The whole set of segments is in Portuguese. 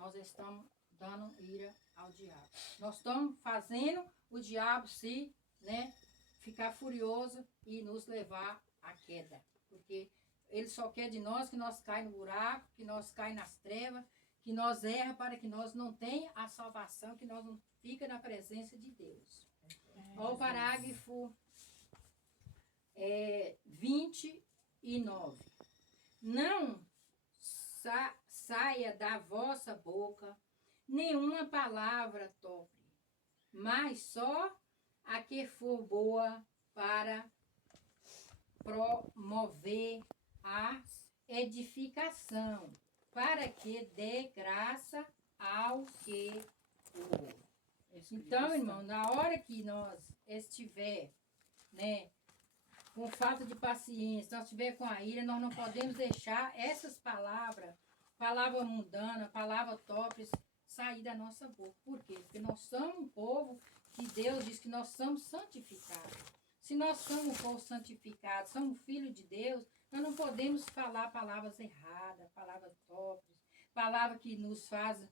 nós estamos dando ira ao diabo. Nós estamos fazendo o diabo ficar furioso e nos levar à queda. Porque ele só quer de nós que nós caia no buraco, que nós caia nas trevas, que nós erra para que nós não tenha a salvação, que nós não fica na presença de Deus. Olha o parágrafo 29. Não saia da vossa boca nenhuma palavra torpe, mas só a que for boa para promover a edificação, para que dê graça ao que ouve. Então, irmão, na hora que nós estiver, com falta de paciência, nós estiver com a ira, nós não podemos deixar essas palavras, palavra mundana, palavra torpes, sair da nossa boca. Por quê? Porque nós somos um povo que Deus diz que nós somos santificados. Se nós somos um povo santificado, somos filhos de Deus, nós não podemos falar palavras erradas, palavras torpes, palavras que nos fazem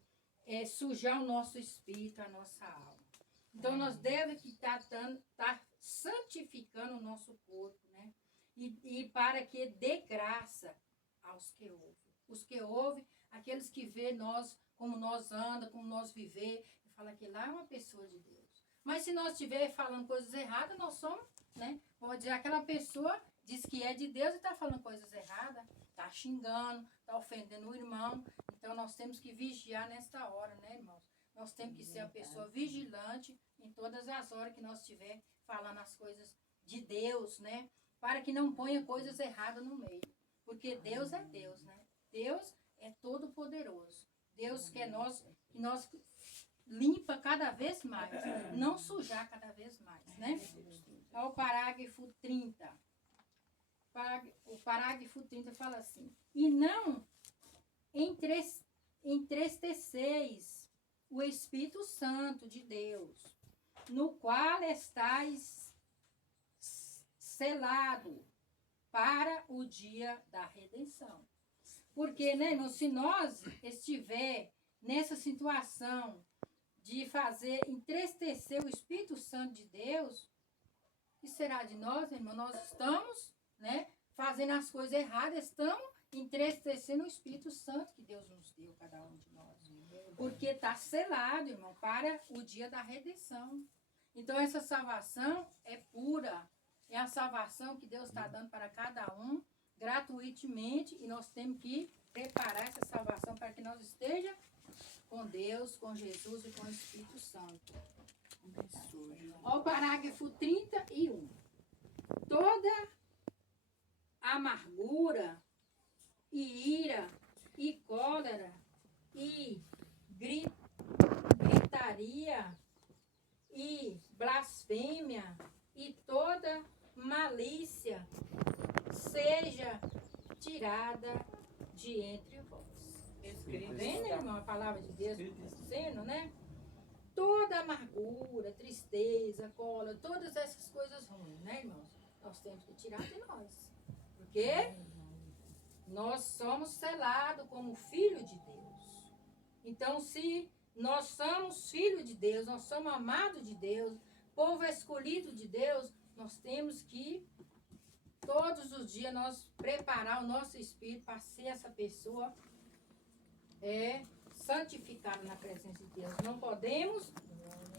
sujar o nosso espírito, a nossa alma. Então, nós devemos estar santificando o nosso corpo, né? E para que dê graça aos que ouvem. Os que ouvem, aqueles que vê nós, como nós anda, como nós viver, e fala que lá é uma pessoa de Deus. Mas se nós estiver falando coisas erradas, nós somos, vamos dizer, aquela pessoa diz que é de Deus e está falando coisas erradas, está xingando, está ofendendo o irmão. Então, nós temos que vigiar nesta hora, né, irmãos? Nós temos que ser uma pessoa vigilante em todas as horas que nós estiver falando as coisas de Deus, né? Para que não ponha coisas erradas no meio. Porque Deus é Deus, né? Deus é todo poderoso. Deus quer que nós limpa cada vez mais, não sujar cada vez mais, né? Olha o parágrafo 30. O parágrafo 30 fala assim: e não entristeceis o Espírito Santo de Deus, no qual estáis selado para o dia da redenção. Porque, né, irmão, se nós estiver nessa situação de fazer entristecer o Espírito Santo de Deus, o que será de nós, irmão? Nós estamos, fazendo as coisas erradas, estamos entristecendo o Espírito Santo que Deus nos deu, cada um de nós. Porque está selado, irmão, para o dia da redenção. Então, essa salvação é pura. É a salvação que Deus está dando para cada um, gratuitamente, e nós temos que preparar essa salvação para que nós estejamos com Deus, com Jesus e com o Espírito Santo. Olha o parágrafo 31. Toda amargura e ira e cólera e gritaria e blasfêmia e toda malícia seja tirada de entre vós. Vendo, irmão, a palavra de Deus dizendo, né? Toda amargura, tristeza, cólera, todas essas coisas ruins, né, irmãos? Nós temos que tirar de nós. Porque nós somos selados como filho de Deus. Então, se nós somos filho de Deus, nós somos amados de Deus, povo escolhido de Deus, nós temos que, todos os dias, nós preparar o nosso espírito para ser essa pessoa santificada na presença de Deus. Não podemos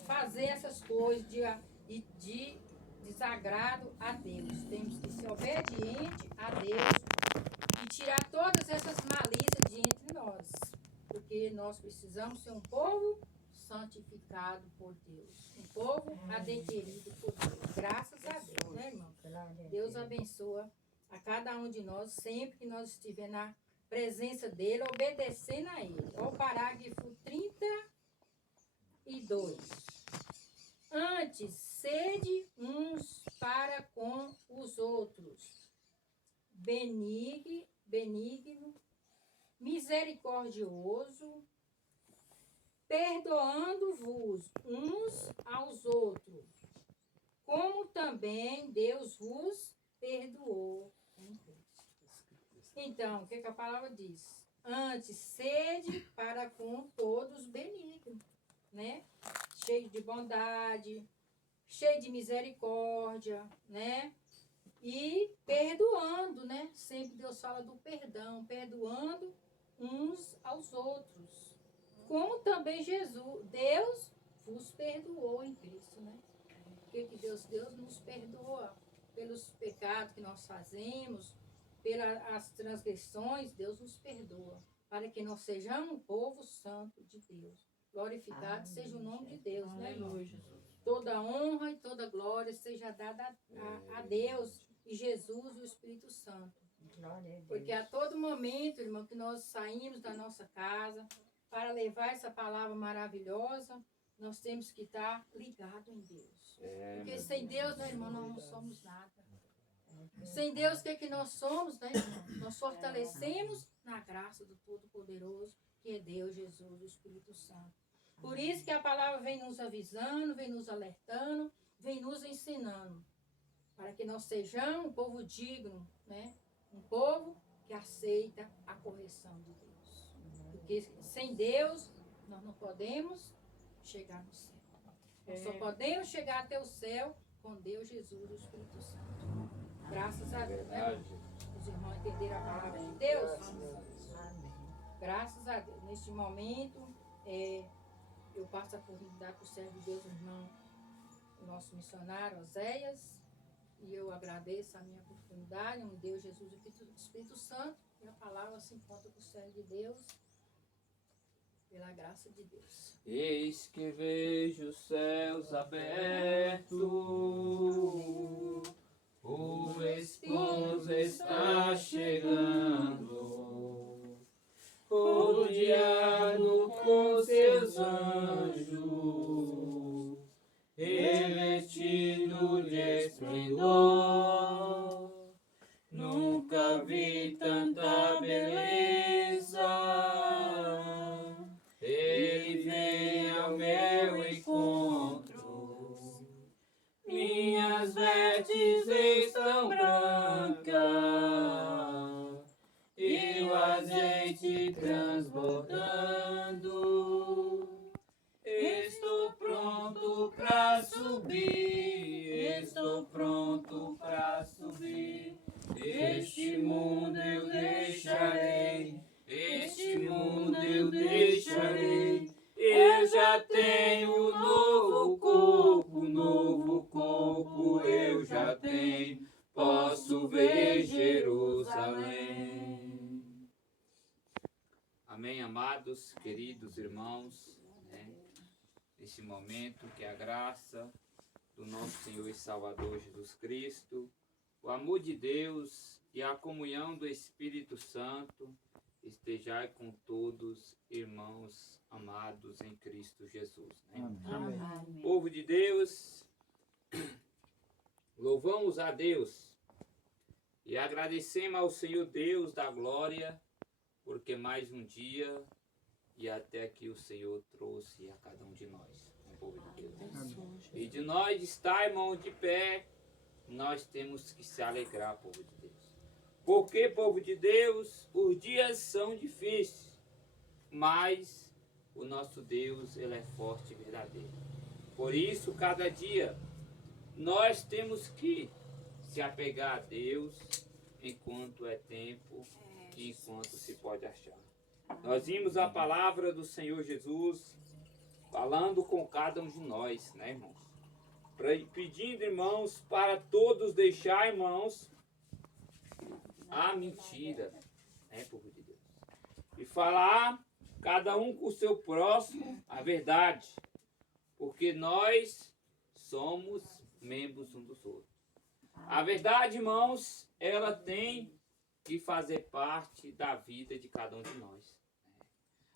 fazer essas coisas de desagrado a Deus. Temos que ser obediente a Deus e tirar todas essas malícias de entre nós. Porque nós precisamos ser um povo santificado por Deus. Um povo adquirido por Deus. Graças a Deus, né, irmão? Deus abençoa a cada um de nós, sempre que nós estiver na presença dele, obedecendo a ele. Olha o parágrafo 32. Antes, sede uns para com os outros, benigno, misericordioso, perdoando-vos uns aos outros, como também Deus vos perdoou em Cristo. Então, o que a palavra diz? Antes, sede para com todos. bondade, cheio de misericórdia, né? E perdoando, né? Sempre Deus fala do perdão, perdoando uns aos outros. Como também Deus vos perdoou em Cristo, né? O que Deus nos perdoa pelos pecados que nós fazemos, pelas transgressões, Deus nos perdoa, para que nós sejamos um povo santo de Deus. Glorificado seja o nome de Deus, né, irmão? Toda honra e toda glória seja dada a Deus e Jesus e o Espírito Santo. Porque a todo momento, irmão, que nós saímos da nossa casa para levar essa palavra maravilhosa, nós temos que estar ligados em Deus. Porque sem Deus, né, irmão, nós não somos nada. Sem Deus, o que é que nós somos, né, irmão? Nós fortalecemos na graça do Todo-Poderoso, que é Deus, Jesus e o Espírito Santo. Por isso que a palavra vem nos avisando, vem nos alertando, vem nos ensinando, para que nós sejamos um povo digno, né? Um povo que aceita a correção de Deus. Porque sem Deus, nós não podemos chegar no céu. Nós só podemos chegar até o céu com Deus, Jesus e o Espírito Santo. Graças a Deus, né? Os irmãos entenderam a palavra de Deus? Graças a Deus. Neste momento, eu passo a oportunidade para o servo de Deus, o irmão, o nosso missionário, Oséias. E eu agradeço a minha oportunidade, um Deus, Jesus e o Espírito Santo. E a palavra se encontra com o servo de Deus, pela graça de Deus. Eis que vejo os céus abertos, o esposo está chegando, rodeado com seus anjos, revestido de esplendor. Nunca vi tanta beleza. Ele vem ao meu encontro, minhas vestes estão brancas e o azeite transbordando. Estou pronto para subir, estou pronto para subir. Este mundo eu deixarei, este mundo eu deixarei. Eu já tenho um novo corpo eu já tenho. Posso ver Jerusalém. Amém, amados, queridos irmãos, né? Neste momento que a graça do nosso Senhor e Salvador Jesus Cristo, o amor de Deus e a comunhão do Espírito Santo estejai com todos, irmãos amados em Cristo Jesus. Né? Amém. Povo de Deus, louvamos a Deus e agradecemos ao Senhor Deus da glória, porque mais um dia e até aqui o Senhor trouxe a cada um de nós, um povo de Deus. E de nós está, irmão, de pé, nós temos que se alegrar, povo de Deus. Porque, povo de Deus, os dias são difíceis, mas o nosso Deus, ele é forte e verdadeiro. Por isso, cada dia, nós temos que se apegar a Deus enquanto é tempo e enquanto se pode achar. Nós vimos a palavra do Senhor Jesus falando com cada um de nós, né, irmãos? Pedindo, irmãos, para todos deixar, irmãos, a mentira, né, povo de Deus? E falar, cada um com o seu próximo, a verdade. Porque nós somos membros um dos outros. A verdade, irmãos, ela tem que fazer parte da vida de cada um de nós.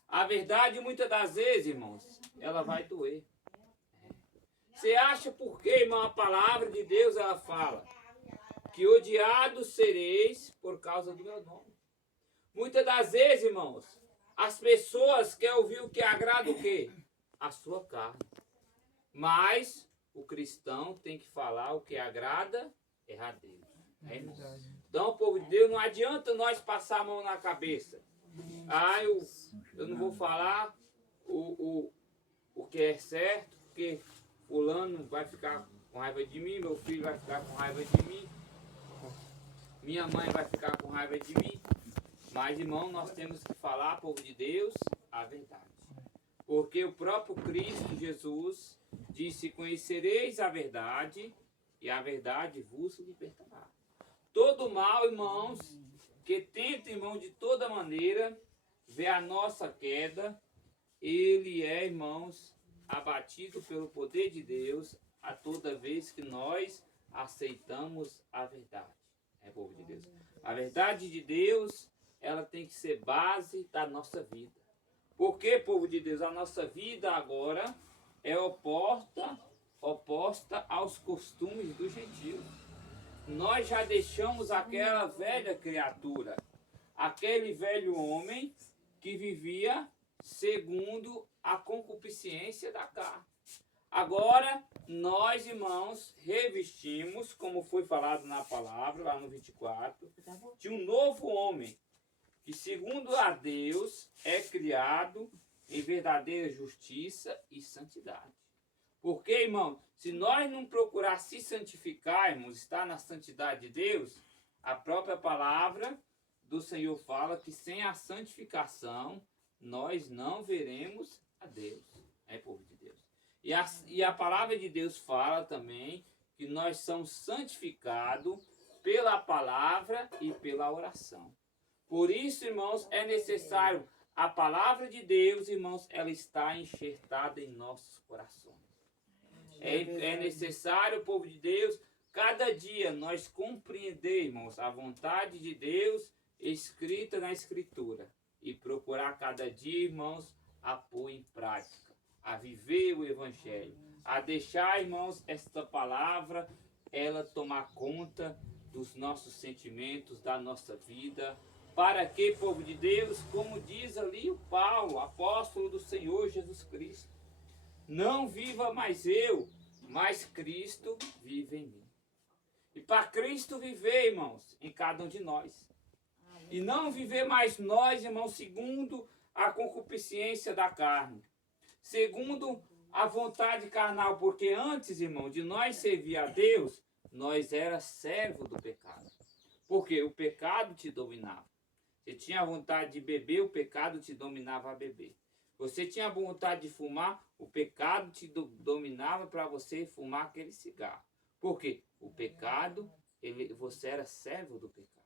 A verdade, muitas das vezes, irmãos, ela vai doer. Você acha por que, irmão, a palavra de Deus, ela fala que odiados sereis por causa do meu nome. Muitas das vezes, irmãos, as pessoas querem ouvir o que agrada o quê? A sua carne. Mas o cristão tem que falar o que agrada a Deus. É, irmãos? Então, povo de Deus, não adianta nós passar a mão na cabeça. Eu não vou falar o que é certo, porque fulano vai ficar com raiva de mim, meu filho vai ficar com raiva de mim, minha mãe vai ficar com raiva de mim. Mas, irmão, nós temos que falar, povo de Deus, a verdade. Porque o próprio Cristo Jesus disse: conhecereis a verdade, e a verdade vos libertará. Todo mal, irmãos, que tenta, irmão, de toda maneira, ver a nossa queda, ele é, irmãos, abatido pelo poder de Deus a toda vez que nós aceitamos a verdade. É, povo de Deus. A verdade de Deus, ela tem que ser base da nossa vida. Porque, povo de Deus, a nossa vida agora é oposta aos costumes dos gentios. Nós já deixamos aquela velha criatura, aquele velho homem que vivia segundo a concupiscência da carne. Agora, nós, irmãos, revestimos, como foi falado na palavra, lá no 24, de um novo homem, que segundo a Deus é criado em verdadeira justiça e santidade. Porque, irmão, se nós não procurar se santificarmos, estar na santidade de Deus, a própria palavra do Senhor fala que sem a santificação nós não veremos a Deus. É, povo de Deus. E a palavra de Deus fala também que nós somos santificados pela palavra e pela oração. Por isso, irmãos, é necessário a palavra de Deus, irmãos, ela está enxertada em nossos corações. É necessário, povo de Deus, cada dia nós compreendermos a vontade de Deus escrita na Escritura e procurar cada dia, irmãos, a pôr em prática, a viver o Evangelho, a deixar, irmãos, esta palavra, ela tomar conta dos nossos sentimentos, da nossa vida. Para que, povo de Deus, como diz ali o Paulo, apóstolo do Senhor Jesus Cristo, não viva mais eu, mas Cristo vive em mim. E para Cristo viver, irmãos, em cada um de nós. E não viver mais nós, irmãos, segundo a concupiscência da carne, segundo a vontade carnal, porque antes, irmão, de nós servir a Deus, nós era servo do pecado. Porque o pecado te dominava. Você tinha vontade de beber, o pecado te dominava a beber. Você tinha vontade de fumar, o pecado te dominava para você fumar aquele cigarro. Por quê? O pecado, você era servo do pecado.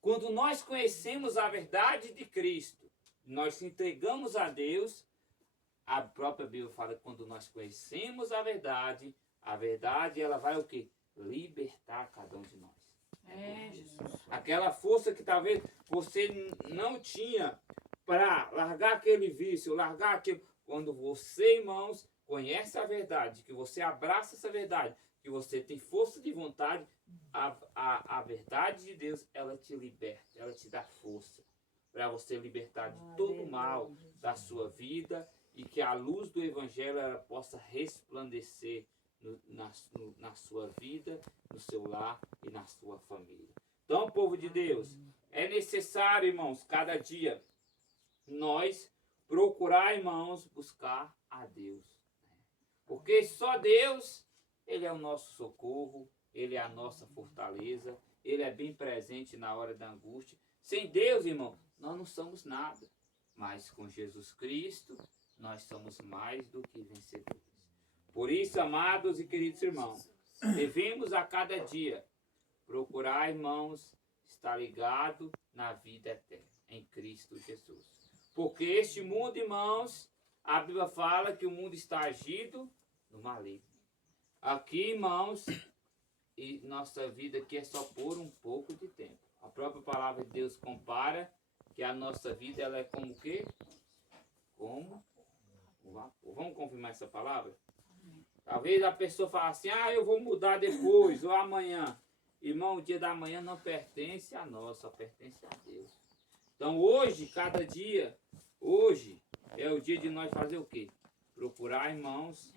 Quando nós conhecemos a verdade de Cristo, nós entregamos a Deus, a própria Bíblia fala que quando nós conhecemos a verdade ela vai o quê? Libertar cada um de nós. Jesus. Aquela força que talvez você não tinha para largar aquele vício, largar aquilo. Quando você, irmãos, conhece a verdade, que você abraça essa verdade, que você tem força de vontade, a verdade de Deus, ela te liberta, ela te dá força para você libertar de todo o mal da sua vida e que a luz do Evangelho ela possa resplandecer na sua vida, no seu lar e na sua família. Então, povo de Deus, é necessário, irmãos, cada dia nós procurar, irmãos, buscar a Deus. Porque só Deus, Ele é o nosso socorro, Ele é a nossa fortaleza, Ele é bem presente na hora da angústia. Sem Deus, irmão, nós não somos nada. Mas com Jesus Cristo, nós somos mais do que vencedores. Por isso, amados e queridos irmãos, devemos a cada dia procurar, irmãos, estar ligado na vida eterna, em Cristo Jesus. Porque este mundo, irmãos, a Bíblia fala que o mundo está agido no maligno. Aqui, irmãos, e nossa vida aqui é só por um pouco de tempo. A própria palavra de Deus compara que a nossa vida ela é como o quê? Como o vapor. Vamos confirmar essa palavra? Talvez a pessoa fale assim, eu vou mudar depois ou amanhã. Irmão, o dia da manhã não pertence a nós, só pertence a Deus. Então hoje, cada dia, hoje é o dia de nós fazer o quê? Procurar, irmãos,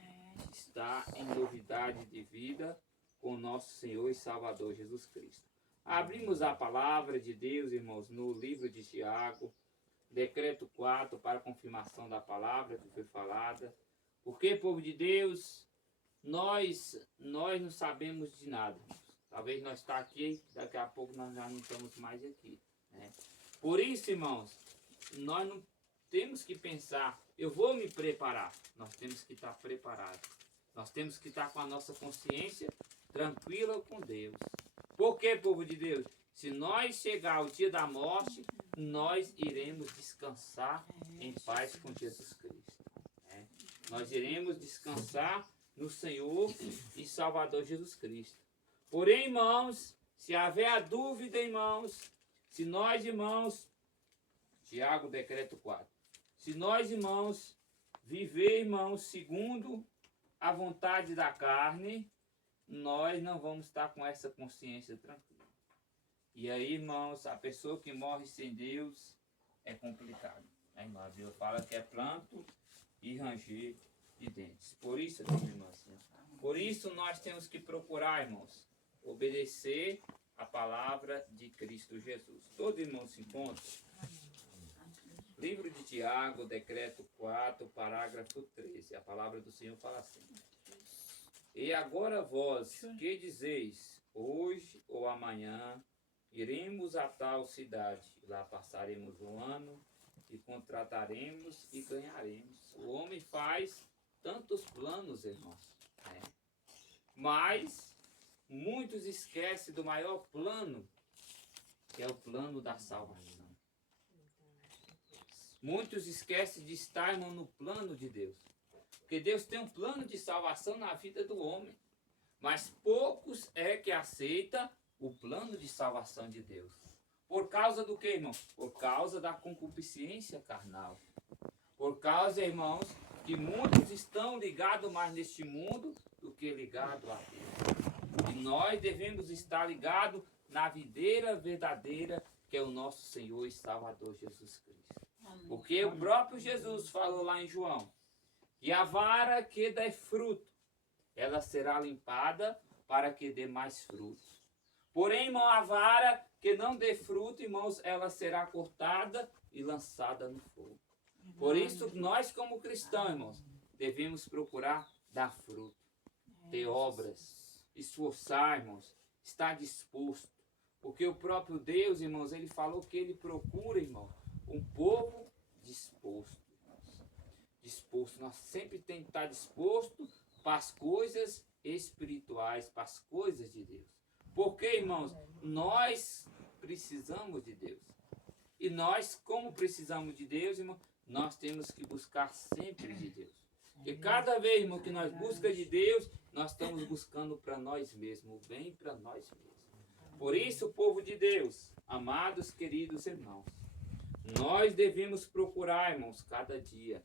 estar em novidade de vida com nosso Senhor e Salvador Jesus Cristo. Abrimos a palavra de Deus, irmãos, no livro de Tiago, decreto 4, para confirmação da palavra que foi falada. Porque, povo de Deus, nós não sabemos de nada. Talvez nós está aqui, daqui a pouco nós já não estamos mais aqui, né? Por isso, irmãos, nós não temos que pensar, eu vou me preparar. Nós temos que estar preparados. Nós temos que estar com a nossa consciência tranquila com Deus. Por quê, povo de Deus? Se nós chegar ao dia da morte, nós iremos descansar em paz com Jesus Cristo, né? Nós iremos descansar no Senhor e Salvador Jesus Cristo. Porém, irmãos, se houver a dúvida, irmãos, se nós, irmãos, Tiago, decreto 4, se nós, irmãos, viver, irmãos, segundo a vontade da carne, nós não vamos estar com essa consciência tranquila. E aí, irmãos, a pessoa que morre sem Deus é complicado, né, irmão? Deus fala que é pranto e ranger de dentes. Por isso, irmãos, por isso nós temos que procurar, irmãos, obedecer a palavra de Cristo Jesus. Todo irmão se encontra. Livro de Tiago, decreto 4, parágrafo 13. A palavra do Senhor fala assim: e agora vós, que dizeis, hoje ou amanhã iremos a tal cidade, lá passaremos um ano e contrataremos e ganharemos. O homem faz tantos planos, irmãos, né? Mas muitos esquecem do maior plano, que é o plano da salvação. Muitos esquecem de estar, irmão, no plano de Deus. Porque Deus tem um plano de salvação na vida do homem. Mas poucos é que aceitam o plano de salvação de Deus. Por causa do que, irmão? Por causa da concupiscência carnal. Por causa, irmãos, que muitos estão ligados mais neste mundo do que ligados a Deus. E nós devemos estar ligados na videira verdadeira, que é o nosso Senhor e Salvador Jesus Cristo. Porque o próprio Jesus falou lá em João, que a vara que dá fruto, ela será limpada para que dê mais frutos. Porém, irmão, a vara que não dê fruto, irmãos, ela será cortada e lançada no fogo. Por isso, nós como cristãos, irmãos, devemos procurar dar fruto, ter obras, esforçar, irmãos, estar disposto. Porque o próprio Deus, irmãos, ele falou que ele procura, irmão, um povo disposto. Disposto. Nós sempre temos que estar disposto para as coisas espirituais, para as coisas de Deus. Porque, irmãos, nós precisamos de Deus. E nós, como precisamos de Deus, irmão, nós temos que buscar sempre de Deus. Porque cada vez, irmão, que nós buscamos de Deus, nós estamos buscando para nós mesmos, o bem para nós mesmos. Por isso, povo de Deus, amados, queridos irmãos, nós devemos procurar, irmãos, cada dia,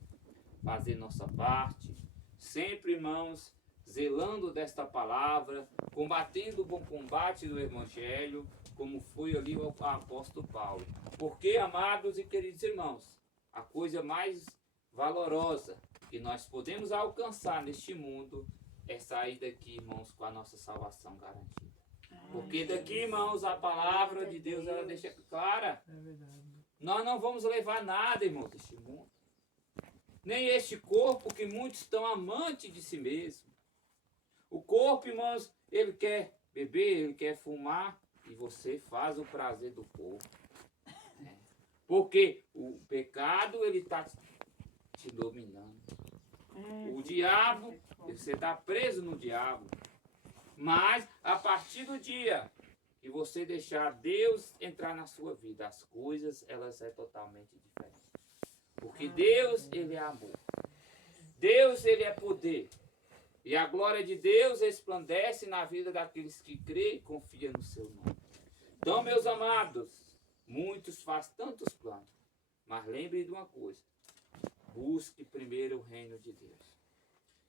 fazer nossa parte, sempre, irmãos, zelando desta palavra, combatendo o bom combate do Evangelho, como foi ali o apóstolo Paulo. Porque, amados e queridos irmãos, a coisa mais valorosa que nós podemos alcançar neste mundo é sair daqui, irmãos, com a nossa salvação garantida. Porque daqui, irmãos, a palavra de Deus, ela deixa clara. Nós não vamos levar nada, irmãos, deste mundo. Nem este corpo que muitos estão amantes de si mesmo. O corpo, irmãos, ele quer beber, ele quer fumar, e você faz o prazer do corpo. Porque o pecado, ele está te dominando. O diabo, você está preso no diabo. Mas, a partir do dia que você deixar Deus entrar na sua vida, as coisas, elas são totalmente diferentes. Porque Deus, ele é amor. Deus, ele é poder. E a glória de Deus resplandece na vida daqueles que creem e confiam no seu nome. Então, meus amados, muitos fazem tantos planos. Mas lembre de uma coisa. Busque primeiro o reino de Deus.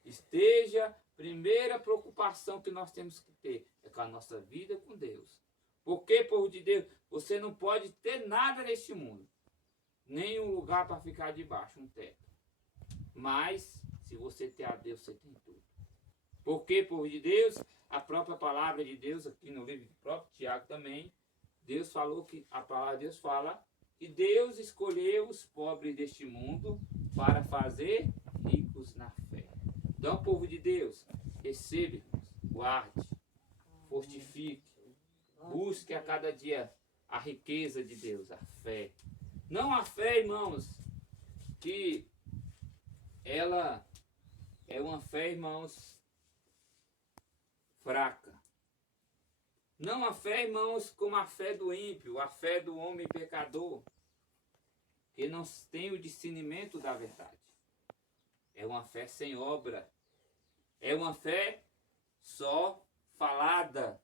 Esteja, primeira preocupação que nós temos que ter é com a nossa vida com Deus. Porque, povo de Deus, você não pode ter nada neste mundo. Nem um lugar para ficar debaixo, um teto. Mas, se você tem a Deus, você tem tudo. Porque, povo de Deus, a própria palavra de Deus, aqui no livro do próprio Tiago também, Deus falou que, a palavra de Deus fala que Deus escolheu os pobres deste mundo para fazer ricos na fé. Então, povo de Deus, Receba, irmãos. Guarde. Fortifique. Busque a cada dia a riqueza de Deus, a fé. Não a fé, irmãos, que ela é uma fé, irmãos, fraca. Não a fé, irmãos, como a fé do ímpio, a fé do homem pecador, que não tem o discernimento da verdade. É uma fé sem obra. É uma fé só falada,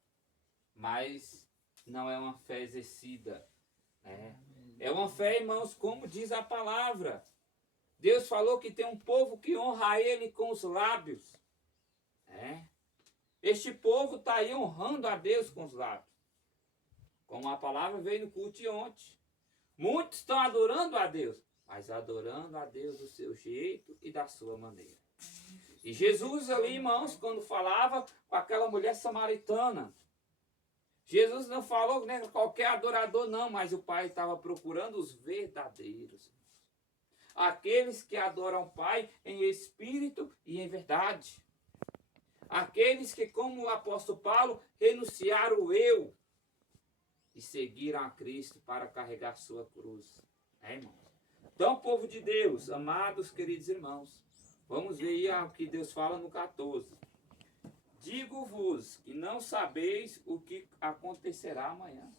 mas não é uma fé exercida. É uma fé, irmãos, como diz a palavra. Deus falou que tem um povo que honra Ele com os lábios. Este povo está aí honrando a Deus com os lábios. Como a palavra veio no culto de ontem. Muitos estão adorando a Deus, mas adorando a Deus do seu jeito e da sua maneira. E Jesus ali, irmãos, quando falava com aquela mulher samaritana, Jesus não falou, né, qualquer adorador não, mas o Pai estava procurando os verdadeiros. Aqueles que adoram o Pai em espírito e em verdade. Aqueles que, como o apóstolo Paulo, renunciaram o eu e seguiram a Cristo para carregar sua cruz. Irmãos? Então, povo de Deus, amados, queridos irmãos, vamos ver aí o que Deus fala no 14. Digo-vos que não sabeis o que acontecerá amanhã.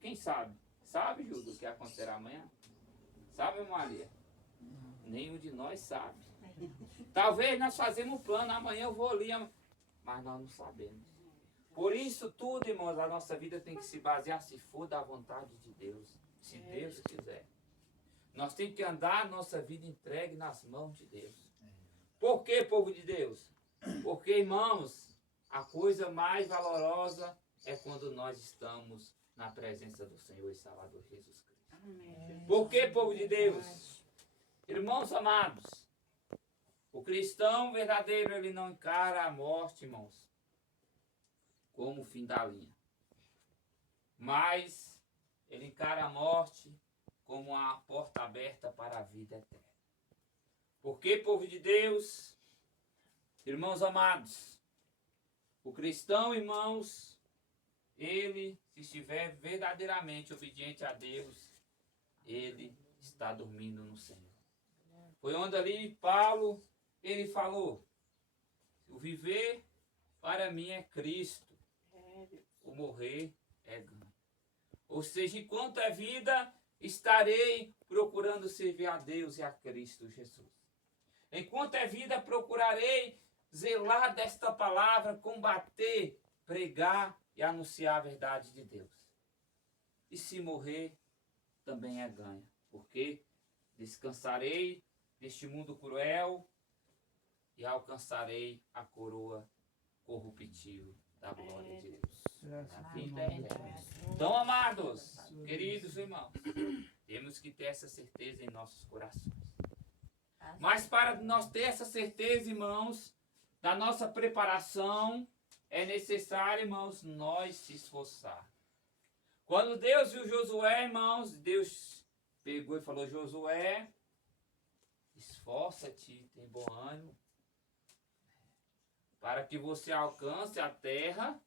Quem sabe? Sabe, Júlio, o que acontecerá amanhã? Sabe, Maria? Nenhum de nós sabe. Talvez nós fazemos um plano, amanhã eu vou ali, mas nós não sabemos. Por isso tudo, irmãos, a nossa vida tem que se basear se for da vontade de Deus. Se Deus quiser. Nós temos que andar a nossa vida entregue nas mãos de Deus. Por que, povo de Deus? Porque, irmãos, a coisa mais valorosa é quando nós estamos na presença do Senhor e Salvador Jesus Cristo. Por que, povo de Deus? Irmãos amados, o cristão verdadeiro, ele não encara a morte, irmãos, como o fim da linha. Mas ele encara a morte como uma porta aberta para a vida eterna. Porque, povo de Deus, irmãos amados, o cristão, irmãos, ele, se estiver verdadeiramente obediente a Deus, ele está dormindo no Senhor. Foi onde ali Paulo, ele falou, o viver para mim é Cristo, o morrer é ganho. Ou seja, enquanto é vida, estarei procurando servir a Deus e a Cristo Jesus. Enquanto é vida, procurarei zelar desta palavra, combater, pregar e anunciar a verdade de Deus. E se morrer, também é ganho, porque descansarei deste mundo cruel e alcançarei a coroa corruptível da glória de Deus. A vida é eterna. Então, amados, queridos irmãos, temos que ter essa certeza em nossos corações. Mas para nós ter essa certeza, irmãos, da nossa preparação, é necessário, irmãos, nós se esforçar. Quando Deus viu Josué, irmãos, Deus pegou e falou, Josué, esforça-te, tem bom ânimo, para que você alcance a terra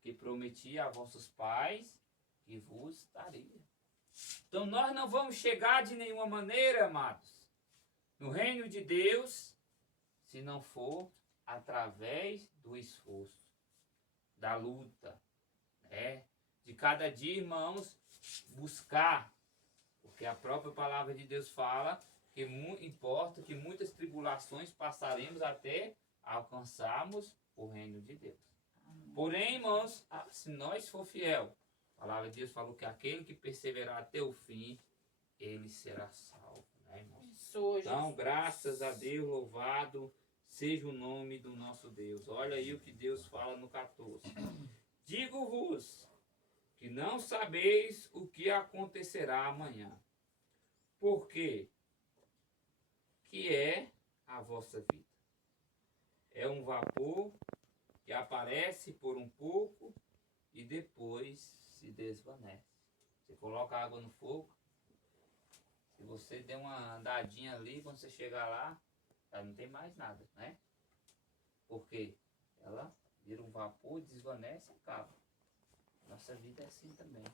que prometi a vossos pais que vos daria. Então nós não vamos chegar de nenhuma maneira, amados, no reino de Deus, se não for através do esforço, da luta, de cada dia, irmãos, buscar, porque a própria palavra de Deus fala que importa que muitas tribulações passaremos até alcançarmos o reino de Deus. Porém, irmãos, se nós for fiel, a palavra de Deus falou que aquele que perseverar até o fim, ele será salvo, né, irmãos? Então, graças a Deus, louvado seja o nome do nosso Deus. Olha aí o que Deus fala no 14. Digo-vos que não sabeis o que acontecerá amanhã. Porque que é a vossa vida? É um vapor que aparece por um pouco e depois se desvanece. Você coloca água no fogo, se você der uma andadinha ali, quando você chegar lá, já não tem mais nada, né? Porque ela vira um vapor, desvanece e acaba. Nossa vida é assim também.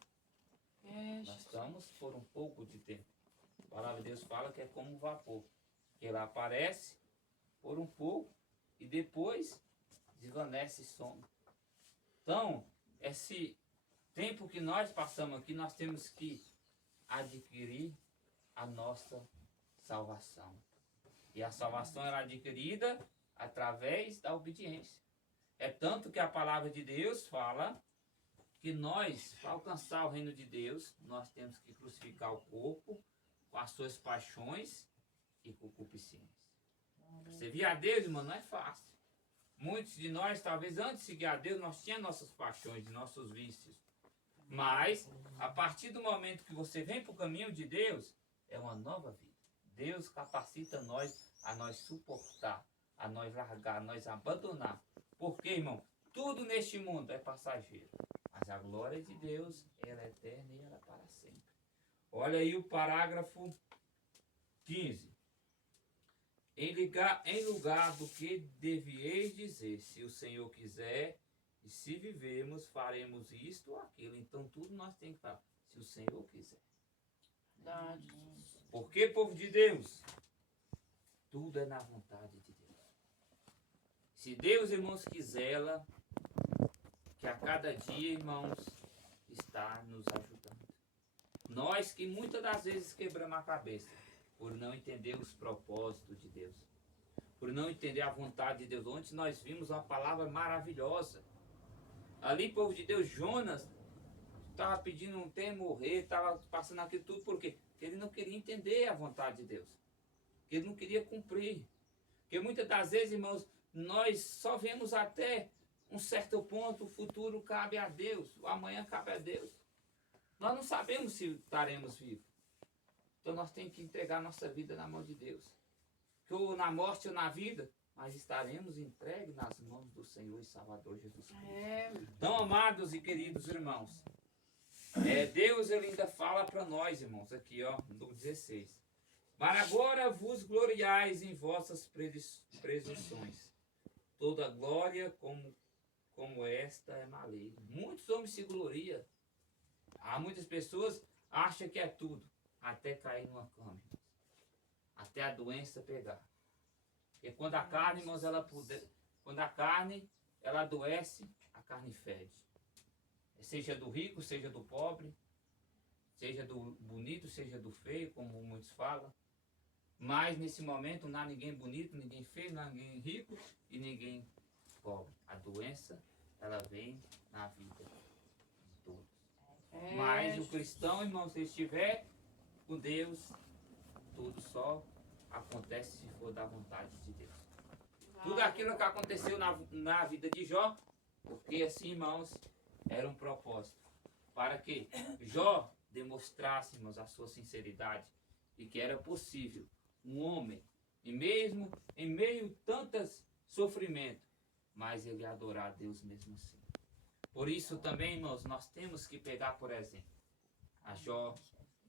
Nós estamos por um pouco de tempo. A palavra de Deus fala que é como um vapor. Que ela aparece por um pouco e depois desvanece e some. Então, esse tempo que nós passamos aqui, nós temos que adquirir a nossa salvação. E a salvação era adquirida através da obediência. É tanto que a palavra de Deus fala que nós, para alcançar o reino de Deus, nós temos que crucificar o corpo com as suas paixões e concupiscências. Servir a Deus, irmão, não é fácil. Muitos de nós, talvez antes de seguir a Deus, nós tínhamos nossas paixões, nossos vícios. Mas, a partir do momento que você vem para o caminho de Deus, é uma nova vida. Deus capacita nós a nós suportar, a nós largar, a nós abandonar. Porque, irmão, tudo neste mundo é passageiro. Mas a glória de Deus, ela é eterna e ela é para sempre. Olha aí o parágrafo 15. Em lugar do que devieis dizer, se o Senhor quiser, e se vivemos, faremos isto ou aquilo. Então tudo nós temos que falar, se o Senhor quiser. Porque, povo de Deus, tudo é na vontade de Deus. Se Deus, irmãos, quiser, ela, que a cada dia, irmãos, está nos ajudando. Nós que muitas das vezes quebramos a cabeça por não entender os propósitos de Deus, por não entender a vontade de Deus. Ontem nós vimos uma palavra maravilhosa. Ali, povo de Deus, Jonas estava pedindo um tempo morrer, estava passando aquilo tudo, por quê? Porque ele não queria entender a vontade de Deus. Ele não queria cumprir. Porque muitas das vezes, irmãos, nós só vemos até um certo ponto, o futuro cabe a Deus, o amanhã cabe a Deus. Nós não sabemos se estaremos vivos. Então nós temos que entregar nossa vida na mão de Deus. Que ou na morte ou na vida, mas estaremos entregues nas mãos do Senhor e Salvador Jesus Cristo. Então, amados e queridos irmãos, Deus ele ainda fala para nós, irmãos, aqui ó, no 16. Mas agora vos gloriais em vossas presunções. Toda glória como esta é maligna. Muitos homens se gloriam. Há muitas pessoas acham que é tudo, até cair numa cama, até a doença pegar. Porque quando a carne, irmãos, quando a carne ela adoece, a carne fede. Seja do rico, seja do pobre, seja do bonito, seja do feio, como muitos falam. Mas nesse momento não há ninguém bonito, ninguém feio, não há ninguém rico e ninguém pobre. A doença, ela vem na vida de todos. Mas o cristão, irmão, se estiver com Deus, tudo só acontece se for da vontade de Deus. Tudo aquilo que aconteceu na vida de Jó, porque assim, irmãos, era um propósito. Para que Jó demonstrasse, irmãos, a sua sinceridade e que era possível um homem, e mesmo em meio a tantos sofrimentos, mas ele adorar a Deus mesmo assim. Por isso também, irmãos, nós temos que pegar, por exemplo, a Jó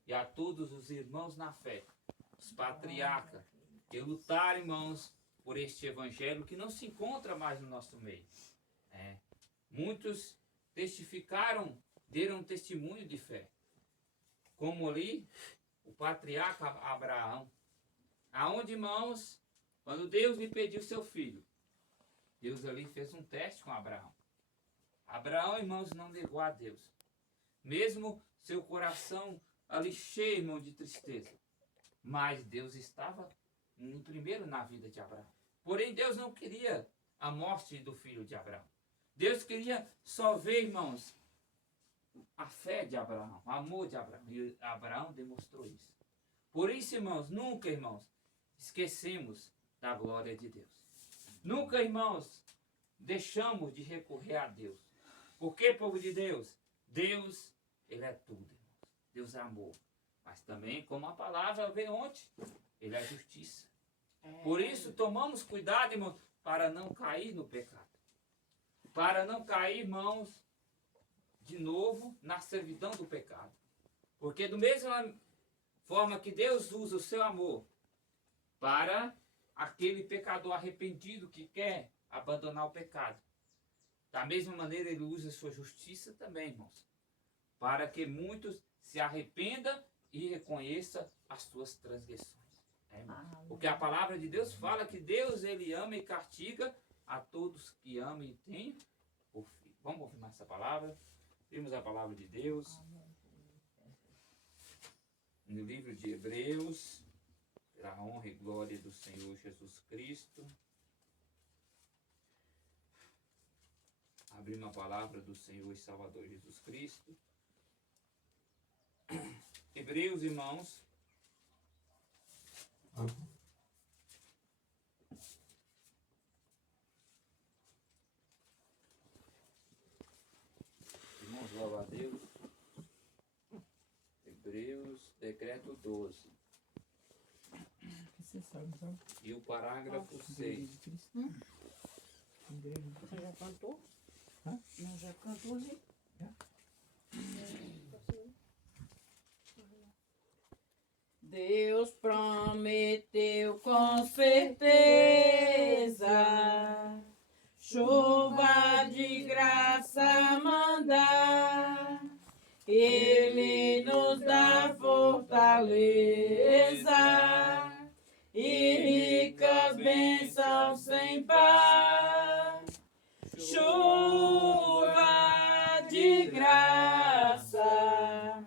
e a todos os irmãos na fé, os patriarcas, que lutaram, irmãos, por este evangelho que não se encontra mais no nosso meio. Muitos testificaram, deram testemunho de fé. Como ali, o patriarca Abraão, aonde, irmãos, quando Deus lhe pediu seu filho, Deus ali fez um teste com Abraão. Abraão, irmãos, não negou a Deus. Mesmo seu coração ali cheio, irmão, de tristeza. Mas Deus estava primeiro na vida de Abraão. Porém, Deus não queria a morte do filho de Abraão. Deus queria só ver, irmãos, a fé de Abraão, o amor de Abraão. E Abraão demonstrou isso. Por isso, irmãos, nunca, irmãos, esquecemos da glória de Deus. Nunca, irmãos, deixamos de recorrer a Deus. Porque, povo de Deus, Deus, Ele é tudo, irmãos. Deus é amor. Mas também, como a palavra veio ontem, Ele é justiça. Por isso, tomamos cuidado, irmãos, para não cair no pecado. Para não cair, irmãos, de novo na servidão do pecado. Porque da mesma forma que Deus usa o seu amor para aquele pecador arrependido que quer abandonar o pecado, Da mesma maneira, ele usa a sua justiça também, irmãos, para que muitos se arrependam e reconheçam as suas transgressões. Porque a palavra de Deus fala que Deus, ele ama e castiga a todos que amam e têm o filho. Vamos confirmar essa palavra? Temos a palavra de Deus no livro de Hebreus, pela honra e glória do Senhor Jesus Cristo. Abrimos a palavra do Senhor e Salvador Jesus Cristo. Hebreus, irmãos. Irmãos, louva a Deus. Hebreus, decreto 12. E o parágrafo 6. Você já cantou? Não, já cantou, né? Deus prometeu com certeza chuva de graça mandar. Ele nos dá fortaleza e ricas bênçãos sem par. Chuva de graça,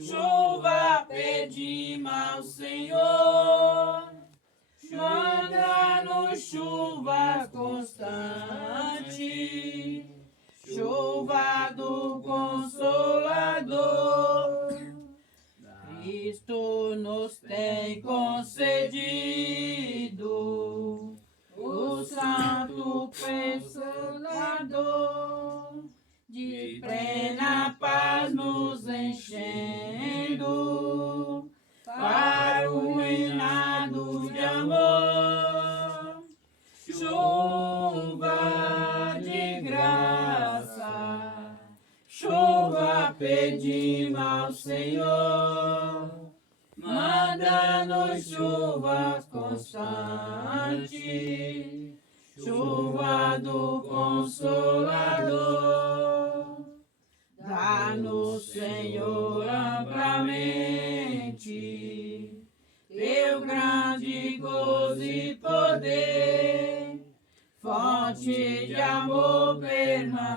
chuva pedimos ao Senhor, manda-nos chuva constante, chuva do Consolador. Cristo nos tem concedido o Santo Consolador, de plena paz nos enchendo para o reinado de amor. Chuva de graça, chuva pedimos ao Senhor, manda-nos chuva constante, chuva do Consolador. Dá-nos, Senhor, amplamente teu grande gozo e poder, fonte de amor permanente,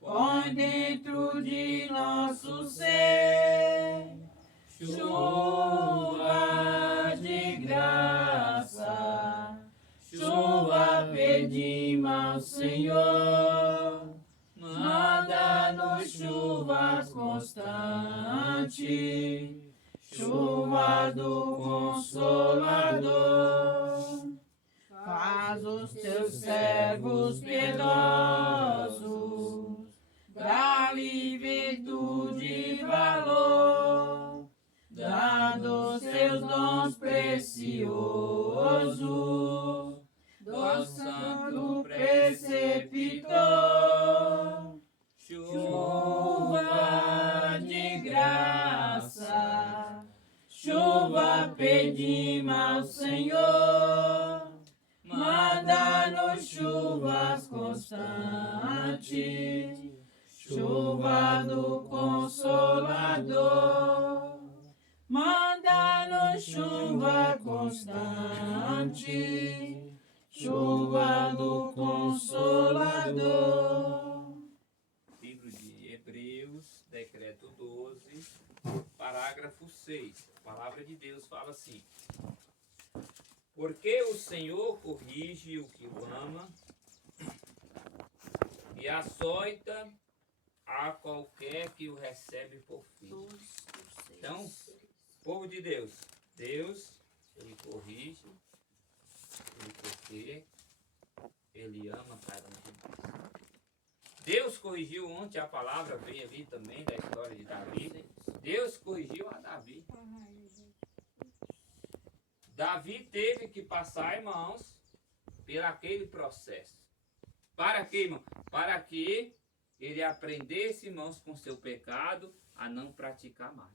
põe dentro de nosso ser chuva de graça, chuva pedimos ao Senhor, manda-nos chuvas constantes, chuva do Consolador. Faz os teus servos piedosos dar-lhe virtude e valor, dando seus dons preciosos do Santo Preceptor. Chuva de graça, chuva pedimos ao Senhor, manda-nos chuvas constantes, chuva do Consolador. Manda-nos chuva constante, chuva do Consolador. Livro de Hebreus, decreto 12, parágrafo 6. A palavra de Deus fala assim: porque o Senhor corrige o que o ama e açoita a qualquer que o recebe por filho. Então, povo de Deus, Deus, ele corrige, porque ele ama cada um de nós. Deus corrigiu ontem, a palavra veio ali também da história de Davi. Deus corrigiu a Davi. Davi teve que passar, irmãos, por aquele processo. Para quê, irmão? Para que ele aprendesse, irmãos, com seu pecado, a não praticar mais.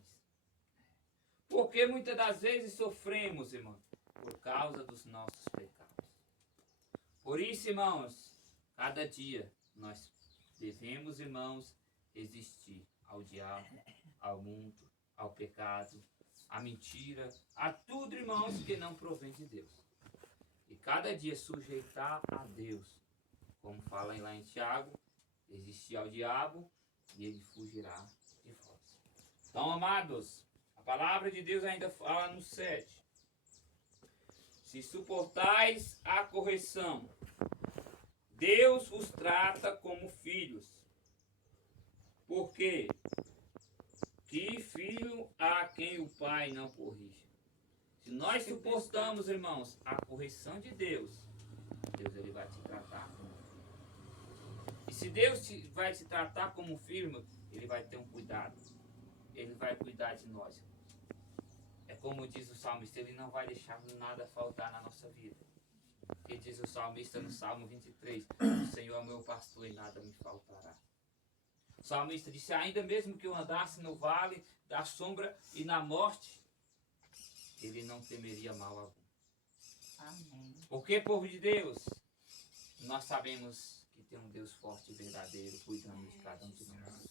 Porque muitas das vezes sofremos, irmãos, por causa dos nossos pecados. Por isso, irmãos, cada dia nós devemos, irmãos, resistir ao diabo, ao mundo, ao pecado, à mentira, a tudo, irmãos, que não provém de Deus. E cada dia sujeitar a Deus, como fala lá em Tiago, resistir ao diabo e ele fugirá de vós. Então, amados, a palavra de Deus ainda fala no 7. Se suportais a correção, Deus vos trata como filhos. Porque que filho há quem o pai não corrige? Se nós suportamos, irmãos, a correção de Deus, Deus ele vai te tratar como filho. E se Deus vai te tratar como filho, ele vai ter um cuidado. Ele vai cuidar de nós. É como diz o salmista, ele não vai deixar nada faltar na nossa vida. Porque diz o salmista no Salmo 23, o Senhor é meu pastor e nada me faltará. O salmista disse, ainda mesmo que eu andasse no vale da sombra e na morte, ele não temeria mal algum. Amém. Porque, povo de Deus, nós sabemos que tem um Deus forte e verdadeiro cuidando de cada um de nós.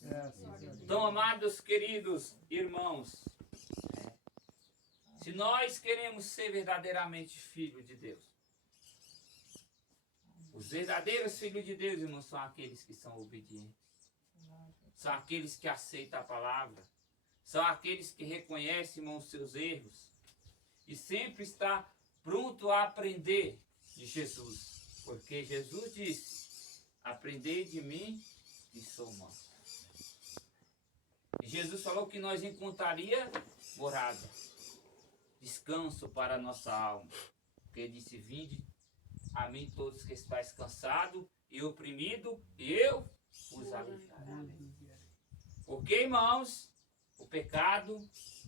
Então, amados, queridos irmãos, se nós queremos ser verdadeiramente filhos de Deus, os verdadeiros filhos de Deus, irmãos, são aqueles que são obedientes. São aqueles que aceitam a palavra. São aqueles que reconhecem, irmãos, seus erros. E sempre está pronto a aprender de Jesus. Porque Jesus disse, aprendei de mim que sou manso. E Jesus falou que nós encontraria morada, descanso para a nossa alma. Porque ele disse, vinde a mim todos que estáis cansados e oprimidos, e eu os aliviarei. Porque, irmãos, o pecado,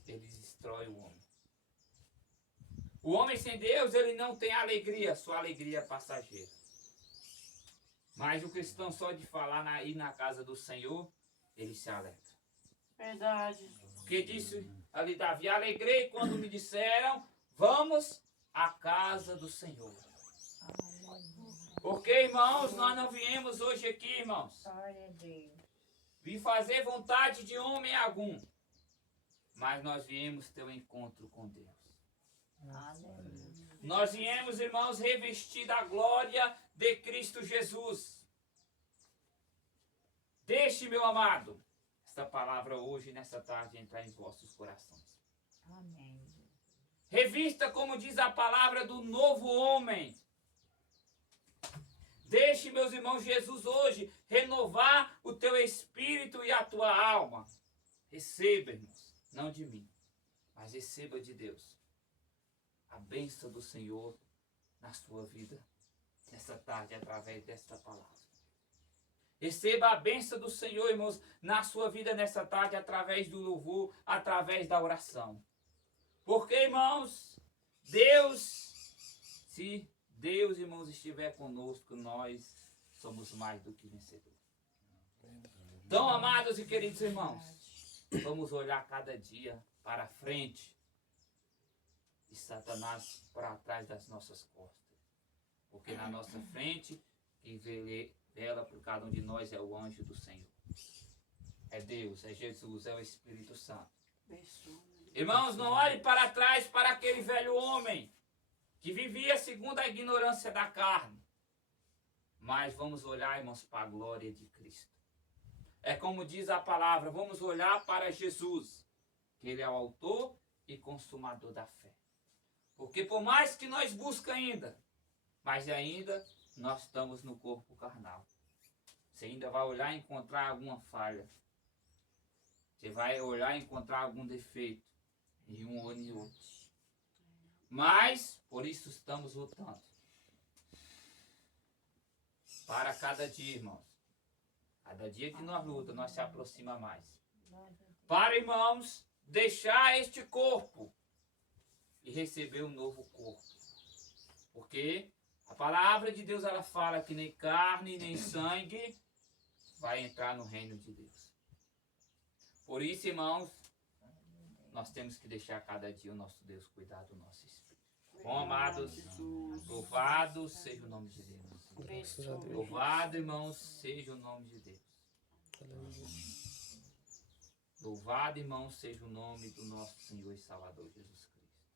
ele destrói o homem. O homem sem Deus, ele não tem alegria, sua alegria é passageira. Mas o cristão, só de falar ir na casa do Senhor, ele se alegra. Verdade. Porque disse ali Davi, alegrei quando me disseram, vamos à casa do Senhor. Porque, irmãos, nós não viemos hoje aqui, irmãos, Glória a Deus. vim fazer vontade de homem algum. Mas nós viemos ter um encontro com Deus. Aleluia. Nós viemos, irmãos, revestir da glória de Cristo Jesus. Deixe, meu amado, esta palavra hoje, nessa tarde, entrar em vossos corações. Amém. Revista, como diz a palavra, do novo homem. Deixe, meus irmãos, Jesus hoje renovar o teu espírito e a tua alma. Receba, irmãos, não de mim, mas receba de Deus a bênção do Senhor na sua vida, nessa tarde, através desta palavra. Receba a bênção do Senhor, irmãos, na sua vida nessa tarde, através do louvor, através da oração. Porque, irmãos, se Deus, irmãos, estiver conosco, nós somos mais do que vencedores. Então, amados e queridos irmãos, vamos olhar cada dia para frente e Satanás para trás das nossas costas. Porque na nossa frente, quem vela por cada um de nós é o anjo do Senhor. É Deus, é Jesus, é o Espírito Santo. Irmãos, não olhe para trás para aquele velho homem que vivia segundo a ignorância da carne. Mas vamos olhar, irmãos, para a glória de Cristo. É como diz a palavra, vamos olhar para Jesus, que Ele é o autor e consumador da fé. Porque por mais que nós busquemos ainda, mas ainda nós estamos no corpo carnal. Você ainda vai olhar e encontrar alguma falha. Você vai olhar e encontrar algum defeito em um ou em outro. Mas, por isso estamos lutando. Para cada dia, irmãos. Cada dia que nós lutamos, nós se aproxima mais. Para, irmãos, deixar este corpo e receber um novo corpo. Porque a palavra de Deus, ela fala que nem carne, nem sangue vai entrar no reino de Deus. Por isso, irmãos, nós temos que deixar cada dia o nosso Deus cuidar do nosso espírito. Bom, amados, louvado seja o nome de Deus. Graças a Deus. Louvado, irmãos, seja o nome de Deus. Aleluia. Louvado, irmãos, seja o nome do nosso Senhor e Salvador Jesus Cristo.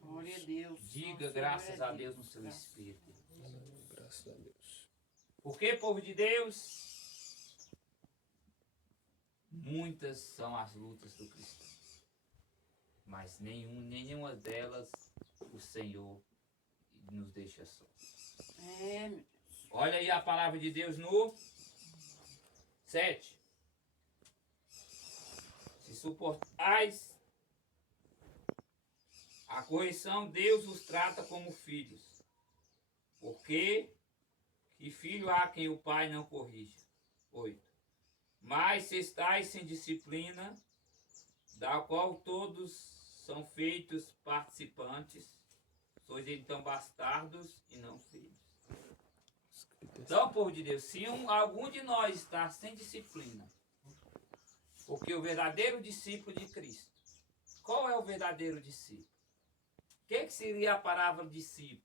Glória a Deus. Diga graças a Deus no seu espírito. Aleluia. Graças a Deus. Porque, povo de Deus, muitas são as lutas do cristão, mas nenhuma delas o Senhor nos deixa só. É, meu Deus. Olha aí a palavra de Deus no 7. Se suportais a correção, Deus os trata como filhos. Porque que filho há quem o pai não corrija? 8. Mas se estáis sem disciplina, da qual todos são feitos participantes, sois então bastardos e não filhos. Então, povo de Deus, se algum de nós está sem disciplina, porque o verdadeiro discípulo de Cristo, qual é o verdadeiro discípulo? O que seria a palavra discípulo?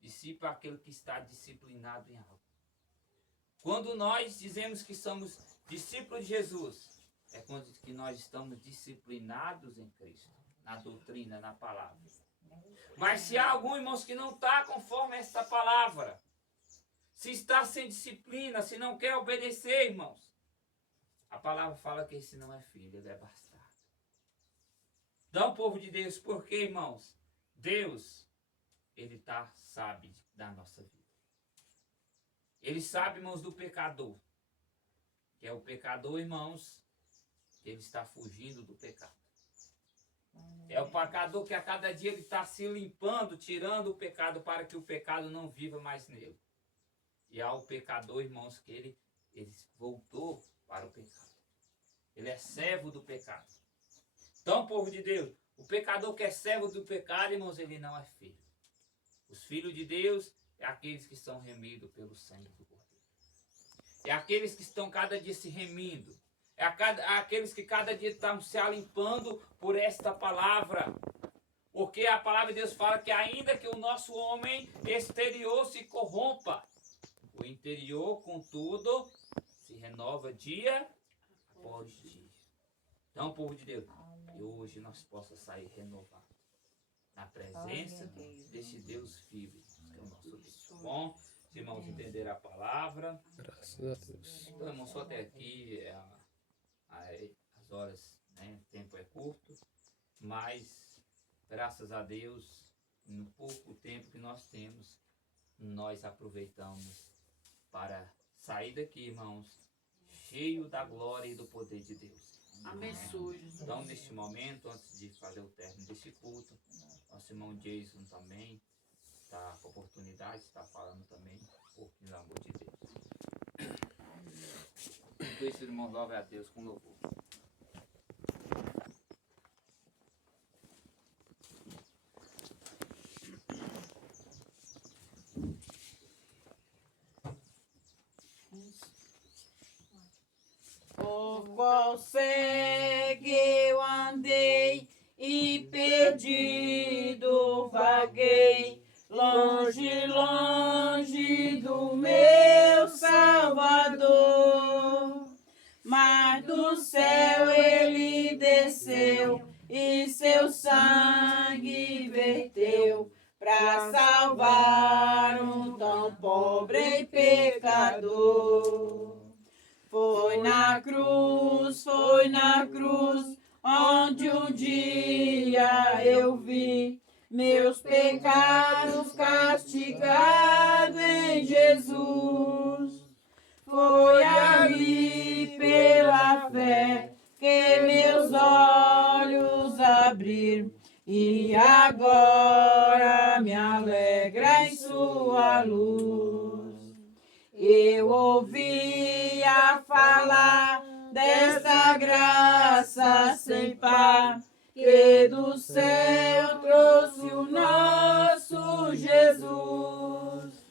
Discípulo é aquele que está disciplinado em algo. Quando nós dizemos que somos discípulos de Jesus, é quando que nós estamos disciplinados em Cristo, na doutrina, na palavra. Mas se há algum, irmãos, que não está conforme essa palavra, se está sem disciplina, se não quer obedecer, irmãos, a palavra fala que esse não é filho, ele é bastardo. Então, povo de Deus, por quê, irmãos? Deus, ele sabe da nossa vida. Ele sabe, irmãos, do pecador. Que é o pecador, irmãos, que ele está fugindo do pecado. É o pecador que a cada dia ele está se limpando, tirando o pecado para que o pecado não viva mais nele. E há o pecador, irmãos, que ele voltou para o pecado. Ele é servo do pecado. Então, povo de Deus, o pecador que é servo do pecado, irmãos, ele não é filho. Os filhos de Deus é aqueles que são remidos pelo sangue do Cordeiro. É aqueles que estão cada dia se remindo. É aqueles que cada dia estão se limpando por esta palavra. Porque a palavra de Deus fala que ainda que o nosso homem exterior se corrompa, o interior, contudo, se renova dia após dia. Então, povo de Deus, que hoje nós possamos sair renovados na presença desse Deus vivo, que é o nosso Deus. Tá bom? Os irmãos entenderam a palavra. Graças a Deus. Então, irmãos, só até aqui, as horas, né, o tempo é curto, mas, graças a Deus, no pouco tempo que nós temos, nós aproveitamos para sair daqui, irmãos, cheio da glória e do poder de Deus. Abençoe, Jesus. Então, neste momento, antes de fazer o término desse culto, nosso irmão Jason também está com oportunidade, está falando também um pouquinho do amor de Deus. Então, esse irmão louve a Deus com louvor. Por qual cego eu andei e perdido vaguei, longe, longe do meu Salvador. Mas do céu ele desceu e seu sangue verteu para salvar um tão pobre pecador. Foi na cruz, onde um dia eu vi meus pecados castigados em Jesus. Foi ali pela fé que meus olhos abriram e agora me alegra em sua luz. Eu ouvia falar desta graça sem par, que do céu trouxe o nosso Jesus.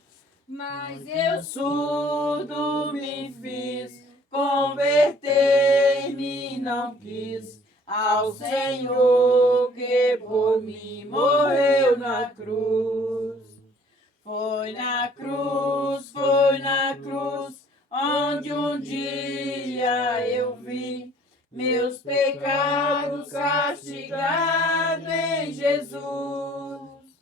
Mas eu surdo me fiz, converter-me não quis ao Senhor que por mim morreu na cruz. Foi na cruz, onde um dia eu vi meus pecados castigados em Jesus.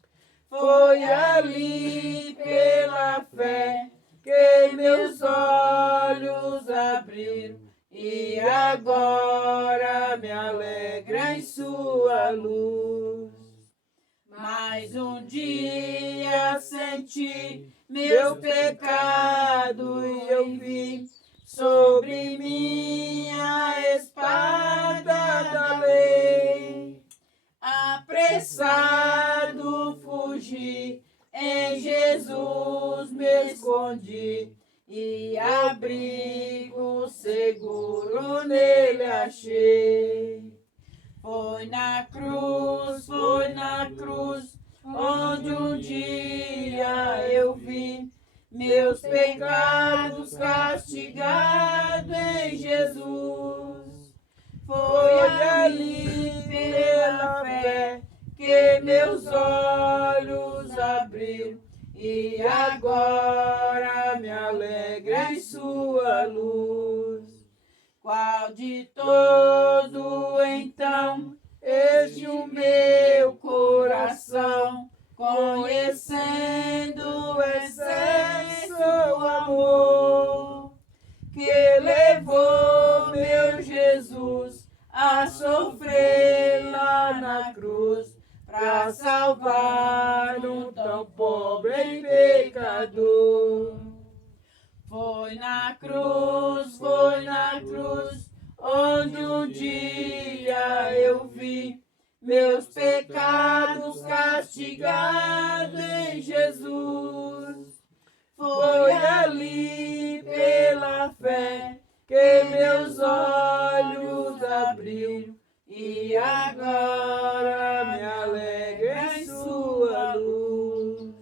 Foi ali pela fé que meus olhos abriram e agora me alegra em sua luz. Mais um dia senti meu pecado e eu vi sobre minha espada da lei. Apressado fugi, em Jesus me escondi e abrigo seguro nele achei. Foi na cruz, onde um dia eu vi meus pecados castigados em Jesus. Foi ali pela fé que meus olhos abriram e agora me alegra em sua luz. Qual de todo então este o meu coração, conhecendo o excesso amor que levou meu Jesus a sofrer lá na cruz para salvar um tão pobre pecador. Foi na cruz, onde um dia eu vi meus pecados castigados em Jesus. Foi ali pela fé que meus olhos abriram e agora me alegra em sua luz.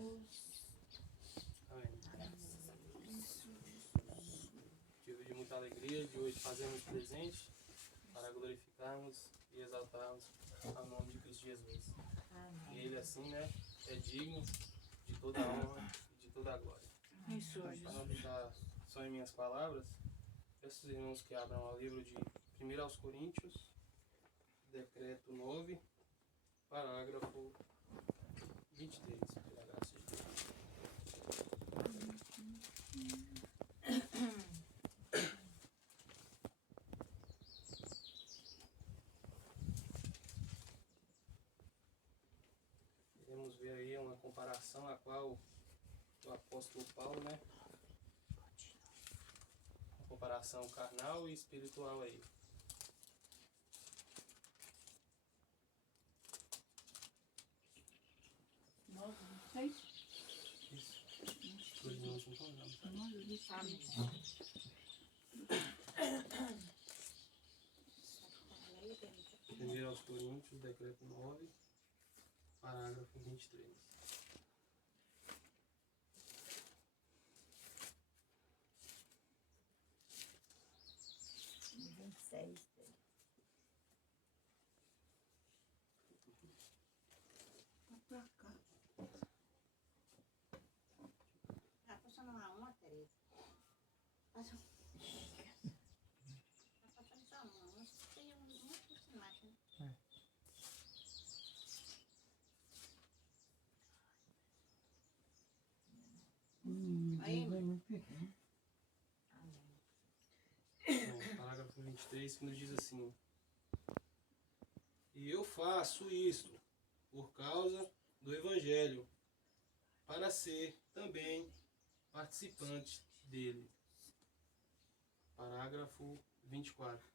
Motivo de muita alegria de hoje fazermos presente para glorificarmos e exaltarmos ao nome de Cristo Jesus. E Ele assim, né, é digno de toda a honra e de toda a glória. Para não ficar só em minhas palavras, peço aos irmãos que abram ao livro de 1 aos Coríntios, decreto 9, parágrafo 23, pela graça de Deus. Vamos ver aí uma comparação a qual o apóstolo Paulo, né? Uma comparação carnal e espiritual aí. Os irmãos não estão dando. 1 aos Coríntios, decreto 9, parágrafo 23. Parágrafo 23, que nos diz assim: e eu faço isto por causa do Evangelho, para ser também participante dele. Parágrafo 24.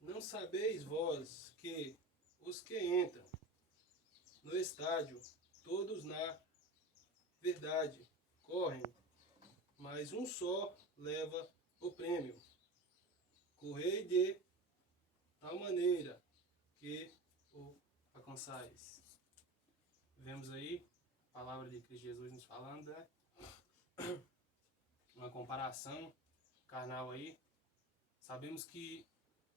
Não sabeis vós que os que entram no estádio, todos na verdade correm, mas um só leva o prêmio. Correi de tal maneira que o alcançais. Vemos aí a palavra de Cristo Jesus nos falando, né? Uma comparação carnal aí. Sabemos que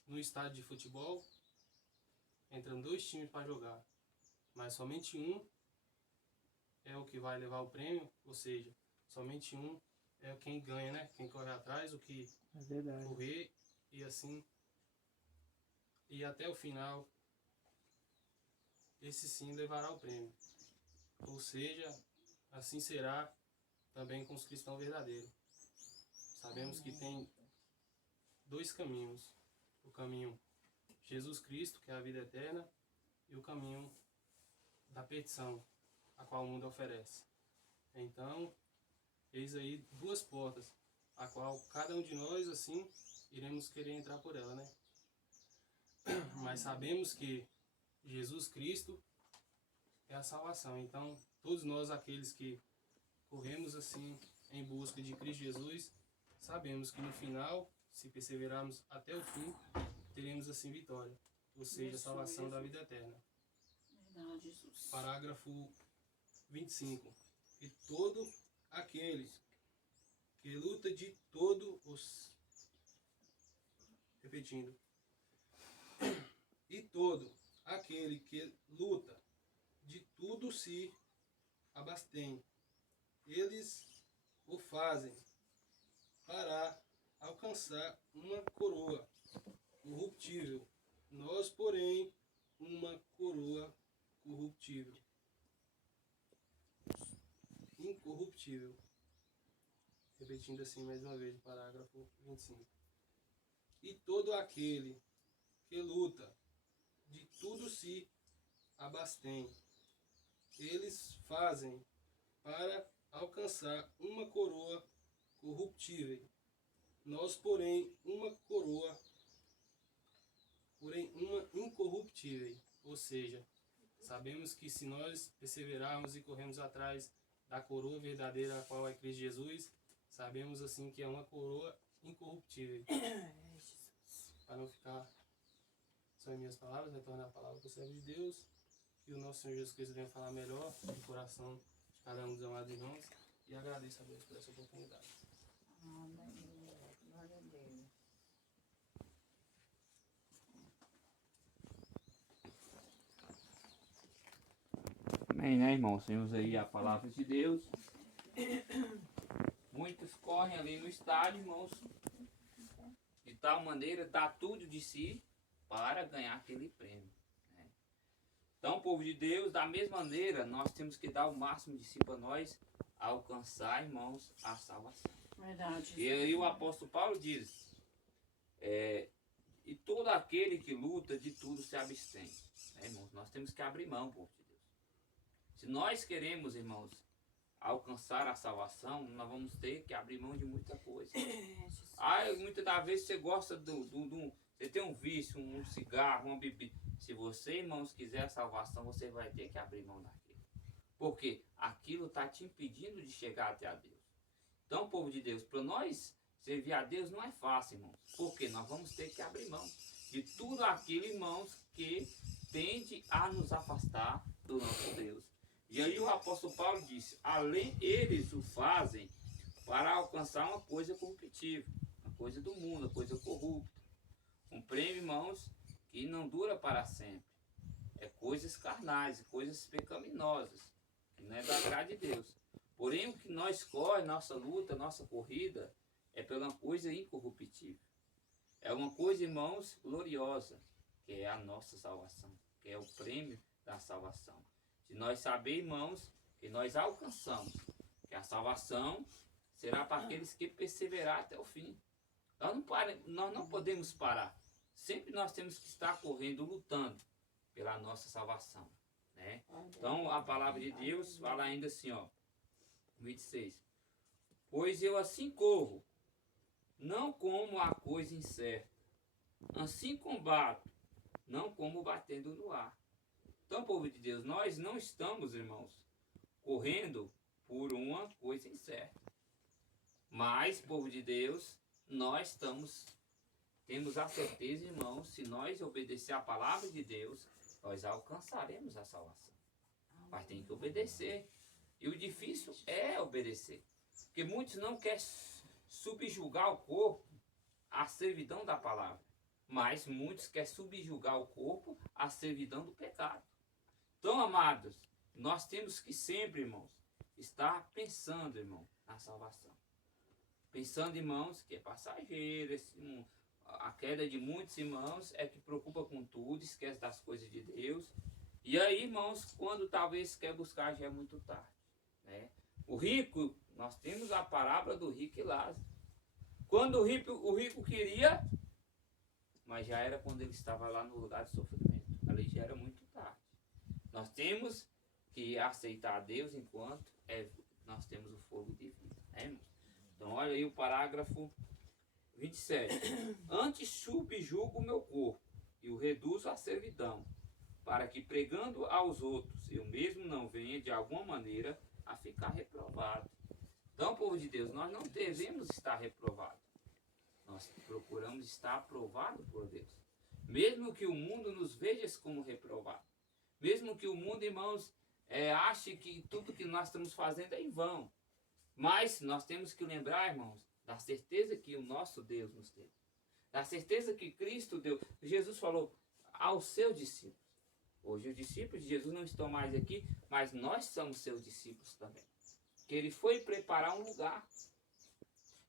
no estádio de futebol entram dois times para jogar. mas somente um é o que vai levar o prêmio, ou seja, somente um é quem ganha, né? Quem corre atrás, o que É verdade. correr e assim, e até o final, esse sim levará o prêmio. Ou seja, assim será também com os cristãos verdadeiros. Sabemos que tem dois caminhos: o caminho Jesus Cristo, que é a vida eterna, e o caminho da perdição, a qual o mundo oferece. Então, eis aí duas portas, a qual cada um de nós, assim, iremos querer entrar por ela, né? Mas sabemos que Jesus Cristo é a salvação. Então, todos nós, aqueles que corremos assim em busca de Cristo Jesus, sabemos que no final, se perseverarmos até o fim, teremos assim vitória, ou seja, a salvação da vida eterna. Verdade, Jesus. Parágrafo 25. E todo aquele que luta de todo os... Repetindo. E todo aquele que luta de tudo se abstém. Eles o fazem para alcançar uma coroa corruptível. Nós, porém, uma coroa corruptível. Incorruptível. Repetindo assim mais uma vez o parágrafo 25. E todo aquele que luta de tudo se abstém. Eles fazem para alcançar uma coroa corruptível. Nós, porém, uma incorruptível. Ou seja, sabemos que se nós perseverarmos e corrermos atrás da coroa verdadeira, a qual é Cristo Jesus, sabemos assim que é uma coroa incorruptível. Para não ficar só em minhas palavras, retornar a palavra para o servo de Deus, que o nosso Senhor Jesus Cristo venha falar melhor do coração de cada um dos amados irmãos, e agradeço a Deus por essa oportunidade. Amém. Glória a Deus. Amém, né, irmãos? Temos aí a palavra de Deus. Muitos correm ali no estádio, irmãos, de tal maneira, dá tudo de si para ganhar aquele prêmio, né? Então, povo de Deus, da mesma maneira, nós temos que dar o máximo de si para nós alcançar, irmãos, a salvação. Verdade. E aí o apóstolo Paulo diz, e todo aquele que luta de tudo se abstém, né, irmãos? Nós temos que abrir mão, povo de Deus. Se nós queremos, irmãos, alcançar a salvação, nós vamos ter que abrir mão de muita coisa. Muitas das vezes você gosta você tem um vício, um cigarro, uma bebida. Se você, irmãos, quiser a salvação, você vai ter que abrir mão daquilo. Porque aquilo está te impedindo de chegar até a Deus. Então, povo de Deus, para nós servir a Deus não é fácil, irmãos. Porque nós vamos ter que abrir mão de tudo aquilo, irmãos, que tende a nos afastar do nosso Deus. E aí o apóstolo Paulo disse, além eles o fazem para alcançar uma coisa corruptível, uma coisa do mundo, uma coisa corrupta. Um prêmio, irmãos, que não dura para sempre. É coisas carnais, coisas pecaminosas, que não é da graça de Deus. Porém, o que nós corremos, nossa luta, nossa corrida, é pela coisa incorruptível. É uma coisa, irmãos, gloriosa, que é a nossa salvação, que é o prêmio da salvação. Se nós saber, irmãos, que nós alcançamos, que a salvação será para aqueles que perseverar até o fim. Nós não podemos parar. Sempre nós temos que estar correndo, lutando pela nossa salvação, né? Então, a palavra de Deus fala ainda assim, ó, 26. Pois eu assim corro, não como a coisa incerta, assim combato, não como batendo no ar. Então, povo de Deus, nós não estamos, irmãos, correndo por uma coisa incerta. Mas, povo de Deus, nós temos a certeza, irmãos, se nós obedecer a palavra de Deus, nós alcançaremos a salvação. Mas tem que obedecer. E o difícil é obedecer. Porque muitos não querem subjugar o corpo à servidão da palavra. Mas muitos querem subjugar o corpo à servidão do pecado. Então, amados, nós temos que sempre, irmãos, estar pensando, irmão, na salvação. Pensando, irmãos, que é passageiro, a queda de muitos irmãos é que preocupa com tudo, esquece das coisas de Deus. E aí, irmãos, quando talvez quer buscar, já é muito tarde, né? O rico, nós temos a parábola do rico e Lázaro. Quando o rico queria, mas já era quando ele estava lá no lugar de sofrimento. Ali já era muito tarde. Nós temos que aceitar a Deus enquanto nós temos o fogo de vida, né, irmãos? Então, olha aí o parágrafo 27. Antes subjugo o meu corpo e o reduzo à servidão, para que pregando aos outros eu mesmo não venha de alguma maneira a ficar reprovado. Então, povo de Deus, nós não devemos estar reprovados. Nós procuramos estar aprovados por Deus. Mesmo que o mundo nos veja como reprovado. Mesmo que o mundo, irmãos, ache que tudo que nós estamos fazendo é em vão. Mas nós temos que lembrar, irmãos, da certeza que o nosso Deus nos deu. Da certeza que Cristo deu. Jesus falou aos seus discípulos. Hoje os discípulos de Jesus não estão mais aqui, mas nós somos seus discípulos também. Que ele foi preparar um lugar.